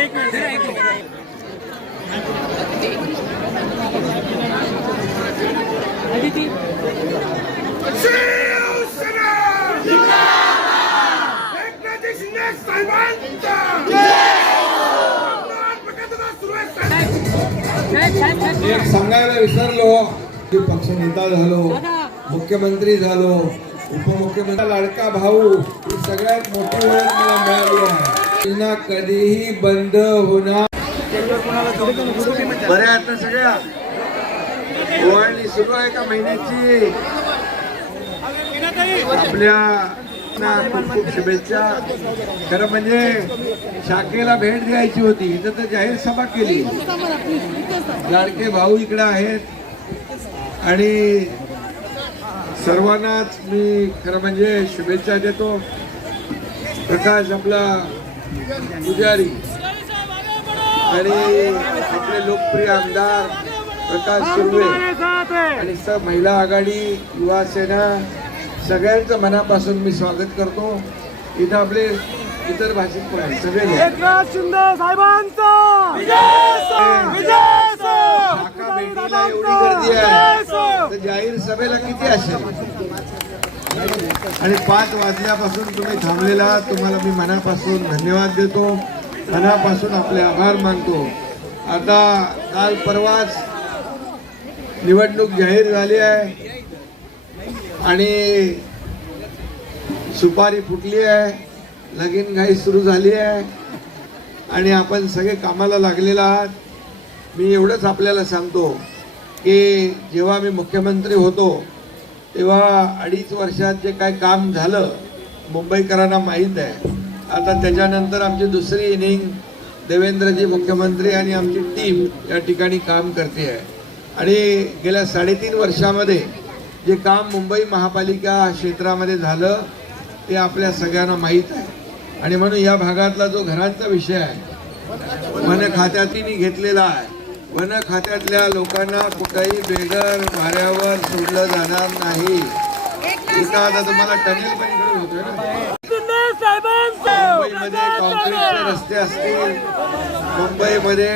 एक सांगायला विसरलो की पक्ष नेता झालो, मुख्यमंत्री झालो, उपमुख्यमंत्री, लाडका भाऊ, ही सगळ्यात मोठी ओळख मला मिळाली आहे. योजना कधीही बंद होणार. बऱ्या आता सगळ्या ओवाळणी सुरू आहे का महिन्याची. आपल्या खूप खूप शुभेच्छा. खरं म्हणजे शाखेला भेट द्यायची होती, इथं तर जाहीर सभा केली. लाडके भाऊ इकडे आहेत आणि सर्वांनाच मी खरं म्हणजे शुभेच्छा देतो. प्रकाश आपला पुजारी आणि आपले लोकप्रिय आमदार प्रकाश सुर्वे आणि सब महिला आघाडी, युवा सेना, सगळ्यांचं मनापासून मी स्वागत करतो. इथं आपले इतर भाषिक पण आहेत सगळे. शाखा भेटीला एवढी गर्दी आहे तर जाहीर सभेला किती असेल. आणि 5 वाजल्यापासून तुम्ही थांबलेला, तुम्हाला मी मनापासून धन्यवाद देतो, मनापासून आपले आभार मानतो. आता काल परवाच निवडणूक जाहीर झाली आहे आणि सुपारी फुटली आहे, लगीनघाई सुरू झाली आहे आणि आपण सगळे कामाला लागलेला आहात. मी एवढंच आपल्याला सांगतो की जेव्हा मी मुख्यमंत्री होतो तेव्हा 2.5 वर्षात जे काय काम झालं मुंबईकरांना माहीत आहे. आता त्याच्यानंतर आमची दुसरी इनिंग देवेंद्रजी मुख्यमंत्री आणि आमची टीम या ठिकाणी काम करते आहे. आणि गेल्या 3.5 वर्षामध्ये जे काम मुंबई महापालिका क्षेत्रामध्ये झालं ते आपल्या सगळ्यांना माहीत आहे. आणि म्हणून या भागातला जो घरांचा विषय आहे वन खात्याने घेतलेला आहे, वन खात्यातल्या लोकांना कुठेही बेघर वाऱ्यावर सोडलं जाणार नाही. इथं आता तुम्हाला टनेल पण इकडे होतोय ना. मुंबईमध्ये कॉन्क्रीटचे रस्ते असतील, मुंबईमध्ये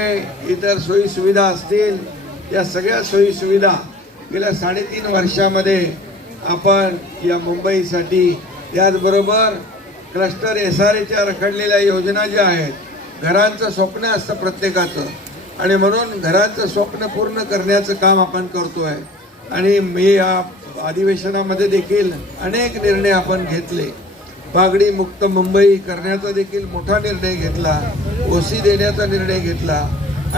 इतर सोयी सुविधा असतील, या सगळ्या सोयी सुविधा गेल्या 3.5 वर्षामध्ये आपण या मुंबईसाठी, याचबरोबर क्लस्टर SRAच्या रखडलेल्या योजना ज्या आहेत, घरांचं स्वप्न असतं प्रत्येकाचं आणि म्हणून घरांचं स्वप्न पूर्ण करण्याचं काम आपण करतोय. आणि मी या अधिवेशनामध्ये देखील अनेक निर्णय आपण घेतले. पागडी मुक्त मुंबई करण्याचा देखील मोठा निर्णय घेतला, OC देण्याचा निर्णय घेतला,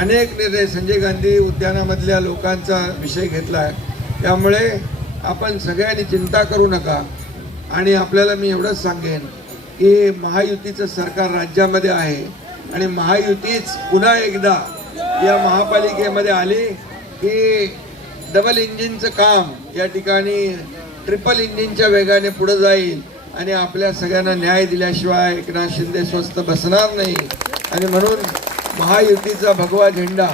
अनेक निर्णय, संजय गांधी उद्यानामधल्या लोकांचा विषय घेतला आहे. त्यामुळे आपण सगळ्यांनी चिंता करू नका. आणि आपल्याला मी एवढंच सांगेन की महायुतीचं सरकार राज्यामध्ये आहे आणि महायुतीच पुन्हा एकदा या महापालिकेमध्ये आली की डबल इंजिनचं काम या ठिकाणी ट्रिपल इंजिनच्या वेगाने पुढे जाईल आणि आपल्या सगळ्यांना न्याय दिल्याशिवाय एकनाथ शिंदे स्वस्थ बसणार नाही. आणि म्हणून महायुतीचा भगवा झेंडा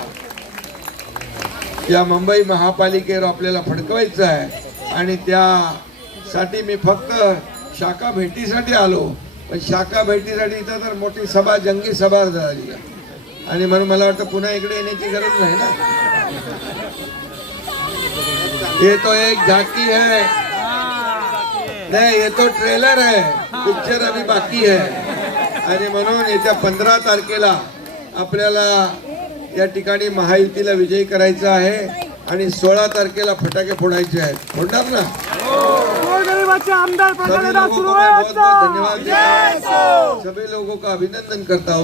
या मुंबई महापालिकेवर आपल्याला फडकवायचा आहे. आणि त्यासाठी मी फक्त शाखा भेटीसाठी आलो, पण शाखा भेटीसाठी इथं तर मोठी सभा, जंगी सभा झाली आणि म्हणून मला वाटतं पुन्हा इकडे येण्याची गरज नाही ना. ये तो एक झाकी है, नहीं ये तो ट्रेलर है, पिक्चर अभी बाकी है. आणि म्हणून येत्या 15 तारखेला आपल्याला या ठिकाणी महायुतीला विजयी करायचा आहे आणि 16 तारखेला फटाके फोडायचे आहेत. फोडणार ना? धन्यवाद. सभी लोगों का अभिनंदन करता हूँ.